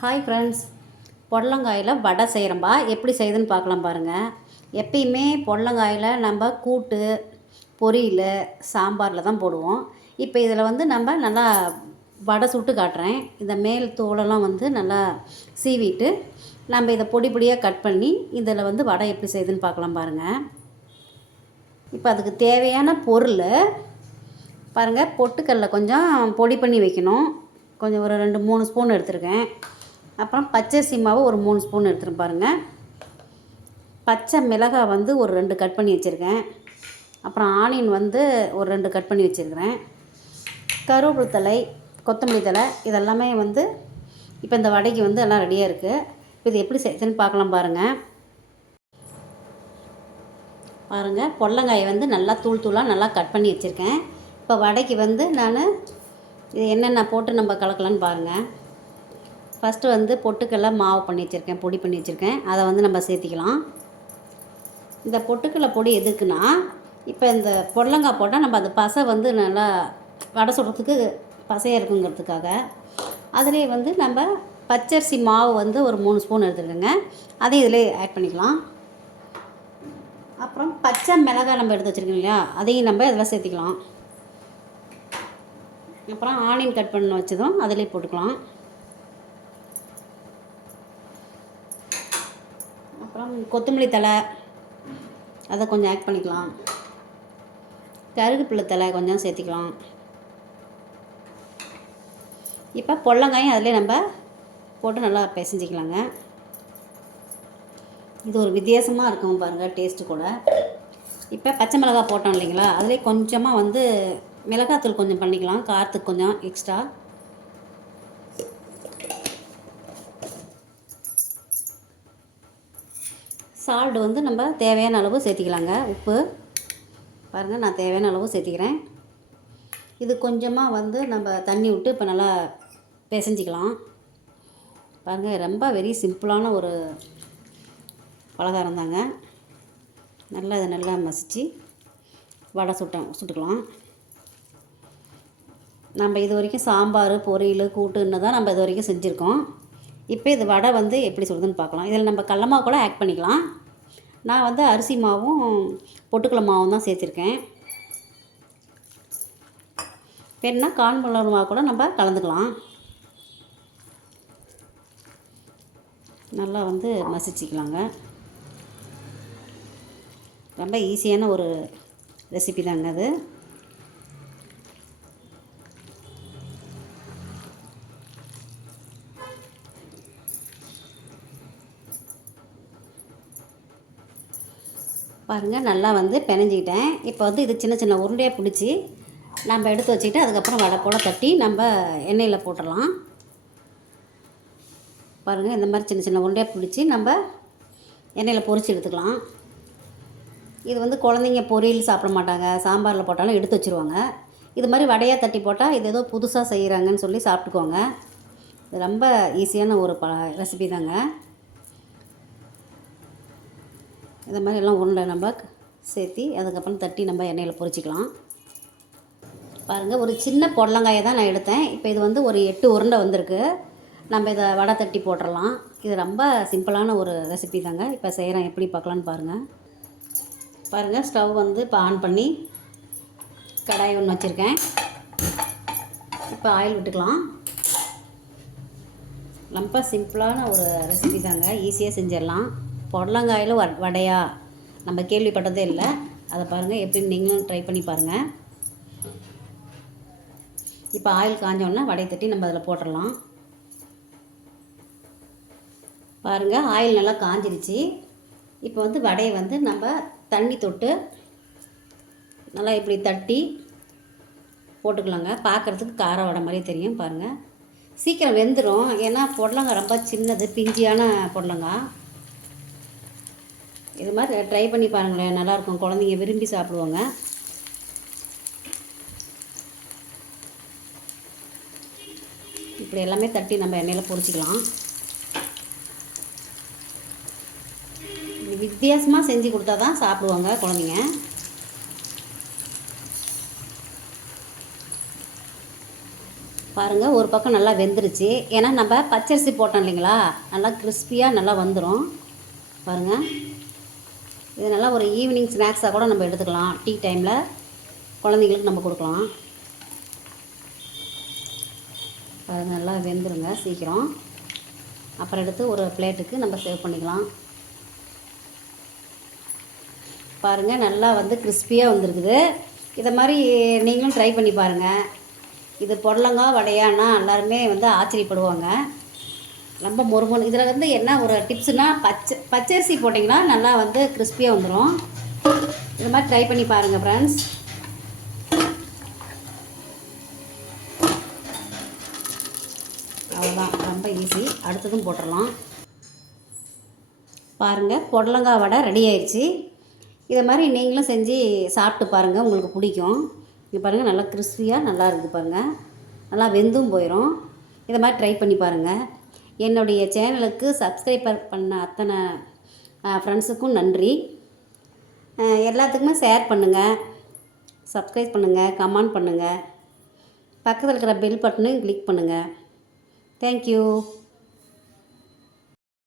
Hi friends, பொடலங்காயில் வடை செய்கிறோம்பா. எப்படி செய்யுதுன்னு பார்க்கலாம் பாருங்கள். எப்பயுமே பொடலங்காயில் நம்ம கூட்டு, பொரியல், சாம்பாரில் தான் போடுவோம். இப்போ இதில் நம்ம நல்லா வடை சுட்டு காட்டுறேன். இந்த மேல் தோலெல்லாம் நல்லா சீவிட்டு நம்ம இதை பொடி பொடியாக கட் பண்ணி இதில் வடை எப்படி செய்யுதுன்னு பார்க்கலாம் பாருங்கள். இப்போ அதுக்கு தேவையான பொருள் பாருங்கள். பொட்டுக்கடலை கொஞ்சம் பொடி பண்ணி வைக்கணும். கொஞ்சம் ஒரு 2-3 ஸ்பூன் எடுத்துருக்கேன். அப்புறம் பச்சரிசி மாவு ஒரு 3 ஸ்பூன் எடுத்துகிட்டு பாருங்கள். பச்சை மிளகாய் ஒரு 2 கட் பண்ணி வச்சுருக்கேன். அப்புறம் ஆனியன் ஒரு 2 கட் பண்ணி வச்சுருக்கிறேன். கருவேப்பிலை தழை, கொத்தமல்லி தழை இதெல்லாமே இப்போ இந்த வடைக்கு எல்லாம் ரெடியாக இருக்குது. இப்போ இது எப்படி செய்யுதுன்னு பார்க்கலாம் பாருங்கள். பாருங்கள், பொடலங்காயை நல்லா தூள் தூளாக நல்லா கட் பண்ணி வச்சுருக்கேன். இப்போ வடைக்கு நான் இது என்னென்ன போட்டு நம்ம கலக்கலான்னு பாருங்கள். ஃபஸ்ட்டு பொட்டுக்கடலை மாவு பண்ணி வச்சுருக்கேன், பொடி பண்ணி வச்சுருக்கேன். அதை நம்ம சேர்த்திக்கலாம். இந்த பொட்டுக்கடலை பொடி எதுக்குன்னா, இப்போ இந்த பொடலங்காய் போட்டால் நம்ம அந்த பசை நல்லா வடை சுடுறதுக்கு பசையாக இருக்குங்கிறதுக்காக. அதிலே நம்ம பச்சரிசி மாவு ஒரு 3 ஸ்பூன் எடுத்துருக்கேங்க. அதையும் இதிலே ஆட் பண்ணிக்கலாம். அப்புறம் பச்சை மிளகாய் நம்ம எடுத்து வச்சுருக்கோம் இல்லையா, அதையும் நம்ம இதில் சேர்த்திக்கலாம். அப்புறம் ஆனியன் கட் பண்ணி வச்சதும் அதிலே போட்டுக்கலாம். அப்புறம் கொத்தமல்லி தழை அதை கொஞ்சம் ஆட் பண்ணிக்கலாம். கருவேப்பிலை தழை கொஞ்சம் சேர்த்திக்கலாம். இப்போ பொடலங்காயும் அதிலே நம்ம போட்டு நல்லா பிசைஞ்சிக்கலாங்க. இது ஒரு வித்தியாசமாக இருக்கும் பாருங்கள், டேஸ்ட்டு கூட. இப்போ பச்சை மிளகாய் போட்டோம் இல்லைங்களா, அதிலே கொஞ்சமாக மிளகாத்தூள் கொஞ்சம் பண்ணிக்கலாம், காரத்துக்கு கொஞ்சம் எக்ஸ்ட்ரா. சால்ட்டு நம்ம தேவையான அளவு சேர்த்திக்கலாங்க. உப்பு பாருங்கள், நான் தேவையான அளவு சேர்த்திக்கிறேன். இது கொஞ்சமாக நம்ம தண்ணி விட்டு இப்போ நல்லா பிசைஞ்சிக்கலாம். பாருங்கள், ரொம்ப வெரி சிம்பிளான ஒரு பலகாரம் தாங்க. இதை நல்லா மசித்து வடை சுட்டுக்கலாம். நம்ம இது வரைக்கும் சாம்பார், பொரியல், கூட்டுன்னு தான் நம்ம இது வரைக்கும் செஞ்சுருக்கோம். இப்போ இது வடை எப்படி சொல்லுதுன்னு பார்க்கலாம். இதில் நம்ம கடல மாவு கூட ஆட் பண்ணிக்கலாம். நான் அரிசி மாவும் பொட்டுக்கடலை மாவும் தான் சேர்த்துருக்கேன். வேணுன்னா கார்ன்ஃப்ளவர் மாவு கூட நம்ம கலந்துக்கலாம். நல்லா மசிச்சிக்கலாங்க. ரொம்ப ஈஸியான ஒரு ரெசிபி தாங்க அது. பாருங்கள், நல்லா பிணைஞ்சிக்கிட்டேன். இப்போ இது சின்ன சின்ன உருண்டையாக பிடிச்சி நம்ம எடுத்து வச்சுக்கிட்டு அதுக்கப்புறம் வடை போட தட்டி நம்ம எண்ணெயில் போட்டுடலாம். பாருங்கள், இந்த மாதிரி சின்ன சின்ன உருண்டையாக பிடிச்சி நம்ம எண்ணெயில் பொரிச்சு எடுத்துக்கலாம். இது குழந்தைங்க பொரியல் சாப்பிட மாட்டாங்க, சாம்பாரில் போட்டாலும் எடுத்து வச்சுருவாங்க. இது மாதிரி வடையாக தட்டி போட்டால் இது ஏதோ புதுசாக செய்கிறாங்கன்னு சொல்லி சாப்பிட்டுக்குவாங்க. இது ரொம்ப ஈஸியான ஒரு ரெசிபி தாங்க. இந்த மாதிரி எல்லாம் உருண்டை நம்ம சேர்த்தி அதுக்கப்புறம் தட்டி நம்ம எண்ணெயில் பொரிச்சிக்கலாம். பாருங்கள், ஒரு சின்ன பொடலங்காயை தான் நான் எடுத்தேன். இப்போ இது ஒரு 8 உருண்டை வந்திருக்கு. நம்ம இதை வடை தட்டி போட்டுடலாம். இது ரொம்ப சிம்பிளான ஒரு ரெசிபி தாங்க. இப்போ செய்கிறேன், எப்படி பார்க்கலான்னு பாருங்கள். பாருங்கள், ஸ்டவ் இப்போ ஆன் பண்ணி கடாய் ஒன்று வச்சுருக்கேன். இப்போ ஆயில் விட்டுக்கலாம். ரொம்ப சிம்பிளான ஒரு ரெசிபி தாங்க, ஈஸியாக செஞ்சிடலாம். பொடலங்காயில் வடையா நம்ம கேள்விப்பட்டதே இல்லை. அதை பாருங்கள், எப்படின்னு நீங்களும் ட்ரை பண்ணி பாருங்கள். இப்போ ஆயில் காஞ்சோன்னா வடையை தட்டி நம்ம அதில் போட்டுடலாம். பாருங்கள், ஆயில் நல்லா காஞ்சிருச்சு. இப்போ வடையை நம்ம தண்ணி தொட்டு நல்லா இப்படி தட்டி போட்டுக்கலாங்க. பார்க்குறதுக்கு கார வடை மாதிரி தெரியும். பாருங்கள், சீக்கிரம் வெந்துடும். ஏன்னா பொடலங்காய் ரொம்ப சின்னது, பிஞ்சியான பொடலங்காய். இது மாதிரி ட்ரை பண்ணி பாருங்களேன், நல்லாயிருக்கும். குழந்தைங்க விரும்பி சாப்பிடுவாங்க. இப்படி எல்லாமே தட்டி நம்ம எண்ணெயில் பொரிச்சிக்கலாம். வித்தியாசமாக செஞ்சு கொடுத்தா தான் சாப்பிடுவாங்க குழந்தைங்க. பாருங்கள், ஒரு பக்கம் நல்லா வெந்துருச்சு. ஏன்னா நம்ம பச்சரிசி போட்டோம் இல்லைங்களா, நல்லா கிறிஸ்பியாக நல்லா வந்துடும். பாருங்கள், இது நல்லா ஒரு ஈவினிங் ஸ்நாக்ஸாக கூட நம்ம எடுத்துக்கலாம். டீ டைமில் குழந்தைங்களுக்கு நம்ம கொடுக்கலாம். பாருங்கள், நல்லா வெந்துருங்க சீக்கிரம். அப்புறம் எடுத்து ஒரு பிளேட்டுக்கு நம்ம சேவ் பண்ணிக்கலாம். பாருங்கள், நல்லா வந்து கிறிஸ்பியாக வந்துருக்குது. இதை மாதிரி நீங்களும் ட்ரை பண்ணி பாருங்கள். இது புடலங்காய் வடையானா எல்லாருமே வந்து ஆச்சரியப்படுவாங்க. ரொம்ப மொறுமொறு. இதில் வந்து என்ன ஒரு டிப்ஸுனால் பச்சரிசி போட்டிங்கன்னா நல்லா வந்து கிறிஸ்பியாக வந்துடும். இது மாதிரி ட்ரை பண்ணி பாருங்கள் ஃப்ரெண்ட்ஸ். அவ்வளோதான், ரொம்ப ஈஸி. அடுத்ததும் போட்டுடலாம். பாருங்கள், புடலங்காய் வடை ரெடி ஆயிடுச்சு. இதை மாதிரி நீங்களும் செஞ்சு சாப்பிட்டு பாருங்கள், உங்களுக்கு பிடிக்கும். இங்கே பாருங்கள், நல்லா கிறிஸ்பியாக நல்லா இருக்குது பாருங்கள். நல்லா வெந்தும் போயிடும். இதை மாதிரி ட்ரை பண்ணி பாருங்கள். என்னுடைய சேனலுக்கு சப்ஸ்கிரைப் பண்ண அத்தனை ஃப்ரெண்ட்ஸுக்கும் நன்றி. எல்லாத்துக்குமே ஷேர் பண்ணுங்கள், சப்ஸ்கிரைப் பண்ணுங்கள், கமெண்ட் பண்ணுங்கள். பக்கத்தில் இருக்கிற பெல் பட்டனையும் கிளிக் பண்ணுங்கள். தேங்க்யூ.